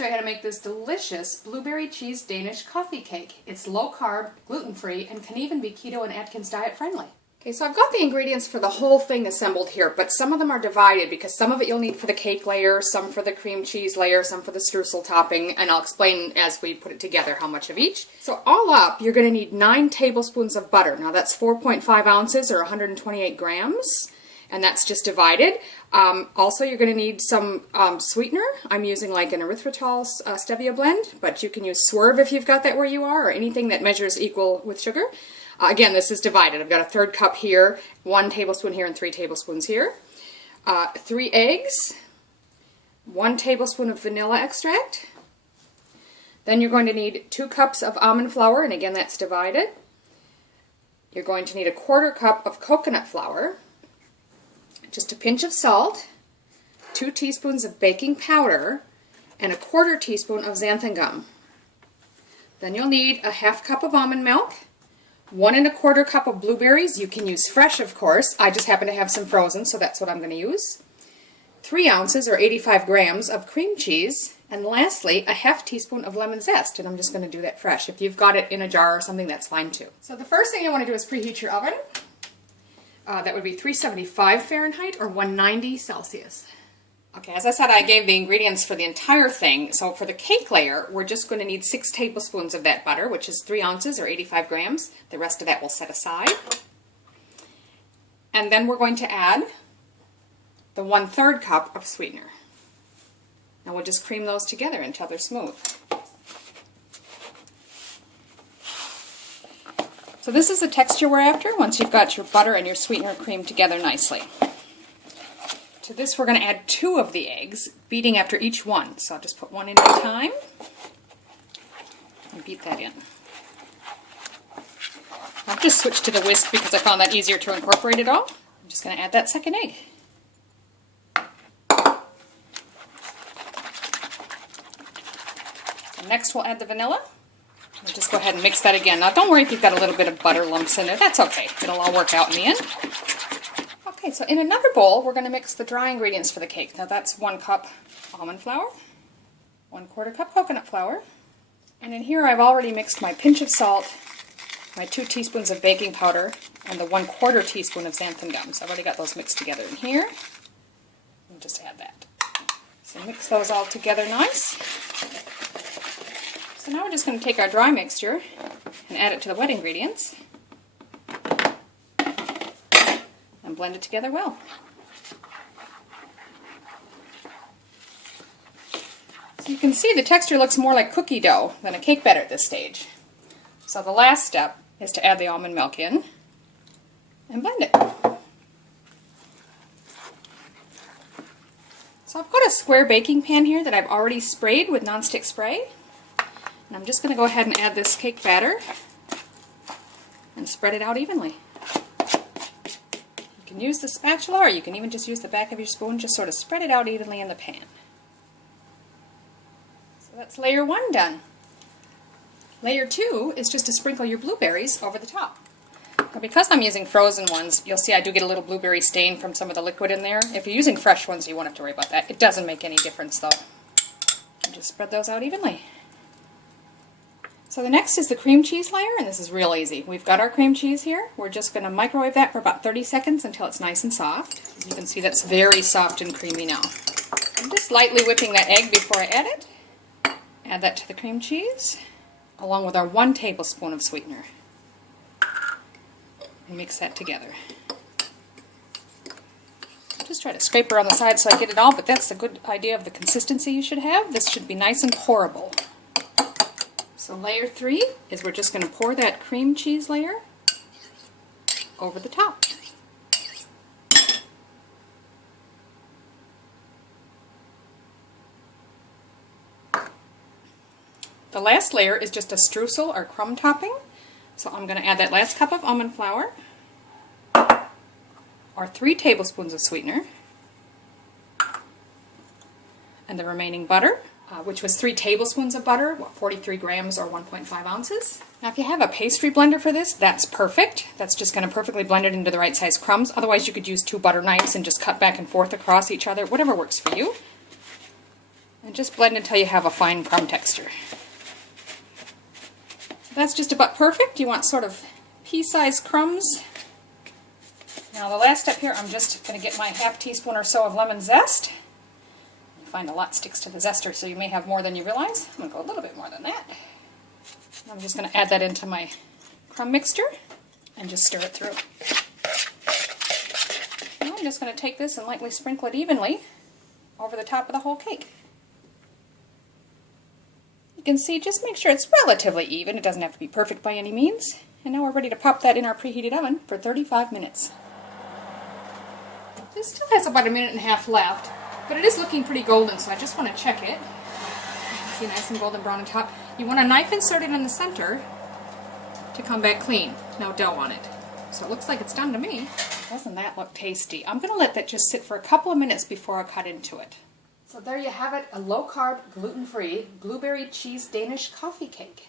show you how to make this delicious blueberry cheese Danish coffee cake. It's low carb, gluten-free, and can even be keto and Atkins diet friendly. Okay, so I've got the ingredients for the whole thing assembled here, but some of them are divided because some of it you'll need for the cake layer, some for the cream cheese layer, some for the streusel topping, and I'll explain as we put it together how much of each. So all up, you're going to need 9 tablespoons of butter. Now that's 4.5 ounces or 128 grams. And that's just divided. Also, you're going to need some sweetener. I'm using like an erythritol stevia blend, but you can use Swerve if you've got that where you are, or anything that measures equal with sugar. Again, this is divided. I've got a 1/3 cup here, 1 tablespoon here, and 3 tablespoons here. 3 eggs, 1 tablespoon of vanilla extract. Then you're going to need 2 cups of almond flour, and again, that's divided. You're going to need a 1/4 cup of coconut flour, just a pinch of salt, 2 teaspoons of baking powder, and a 1/4 teaspoon of xanthan gum. Then you'll need a 1/2 cup of almond milk, 1 1/4 cup of blueberries. You can use fresh, of course. I just happen to have some frozen, so that's what I'm going to use. 3 ounces or 85 grams of cream cheese, and lastly, a 1/2 teaspoon of lemon zest, and I'm just going to do that fresh. If you've got it in a jar or something, that's fine too. So the first thing you want to do is preheat your oven. That would be 375 Fahrenheit or 190 Celsius. Okay, as I said, I gave the ingredients for the entire thing. So for the cake layer, we're just going to need 6 tablespoons of that butter, which is 3 ounces or 85 grams. The rest of that we'll set aside. And then we're going to add the 1/3 cup of sweetener. And we'll just cream those together until they're smooth. So this is the texture we're after once you've got your butter and your sweetener creamed together nicely. To this we're going to add 2 of the eggs, beating after each one. So I'll just put 1 in at a time and beat that in. I've just switched to the whisk because I found that easier to incorporate it all. I'm just going to add that second egg. And next we'll add the vanilla. We'll just go ahead and mix that again. Now don't worry if you've got a little bit of butter lumps in there. That's okay. It'll all work out in the end. Okay, so in another bowl we're going to mix the dry ingredients for the cake. Now that's 1 cup almond flour, 1/4 cup coconut flour, and in here I've already mixed my pinch of salt, my 2 teaspoons of baking powder, and the 1/4 teaspoon of xanthan gum. So I've already got those mixed together in here. And just add that. So mix those all together nice. So now we're just going to take our dry mixture and add it to the wet ingredients and blend it together well. So you can see the texture looks more like cookie dough than a cake batter at this stage. So the last step is to add the almond milk in and blend it. So I've got a square baking pan here that I've already sprayed with nonstick spray. And I'm just going to go ahead and add this cake batter and spread it out evenly. You can use the spatula or you can even just use the back of your spoon, just sort of spread it out evenly in the pan. So that's layer 1 done. Layer 2 is just to sprinkle your blueberries over the top. Now because I'm using frozen ones, you'll see I do get a little blueberry stain from some of the liquid in there. If you're using fresh ones, you won't have to worry about that. It doesn't make any difference though. And just spread those out evenly. So the next is the cream cheese layer, and this is real easy. We've got our cream cheese here. We're just going to microwave that for about 30 seconds until it's nice and soft. You can see that's very soft and creamy now. I'm just lightly whipping that egg before I add it. Add that to the cream cheese, along with our 1 tablespoon of sweetener. And mix that together. Just try to scrape around the side so I get it all, but that's the good idea of the consistency you should have. This should be nice and pourable. So layer 3 is we're just going to pour that cream cheese layer over the top. The last layer is just a streusel or crumb topping. So I'm going to add that last cup of almond flour, or 3 tablespoons of sweetener, and the remaining butter. Which was 3 tablespoons of butter, 43 grams or 1.5 ounces. Now if you have a pastry blender for this, that's perfect. That's just going to perfectly blend it into the right size crumbs. Otherwise you could use 2 butter knives and just cut back and forth across each other, whatever works for you. And just blend until you have a fine crumb texture. So that's just about perfect. You want sort of pea-sized crumbs. Now the last step here, I'm just going to get my half teaspoon or so of lemon zest. You find a lot sticks to the zester, so you may have more than you realize. I'm going to go a little bit more than that. I'm just going to add that into my crumb mixture and just stir it through. Now I'm just going to take this and lightly sprinkle it evenly over the top of the whole cake. You can see, just make sure it's relatively even. It doesn't have to be perfect by any means. And now we're ready to pop that in our preheated oven for 35 minutes. This still has about a minute and a half left, but it is looking pretty golden, so I just want to check it. See, nice and golden brown on top. You want a knife inserted in the center to come back clean. No dough on it. So it looks like it's done to me. Doesn't that look tasty? I'm going to let that just sit for a couple of minutes before I cut into it. So there you have it, a low-carb, gluten-free, blueberry cheese Danish coffee cake.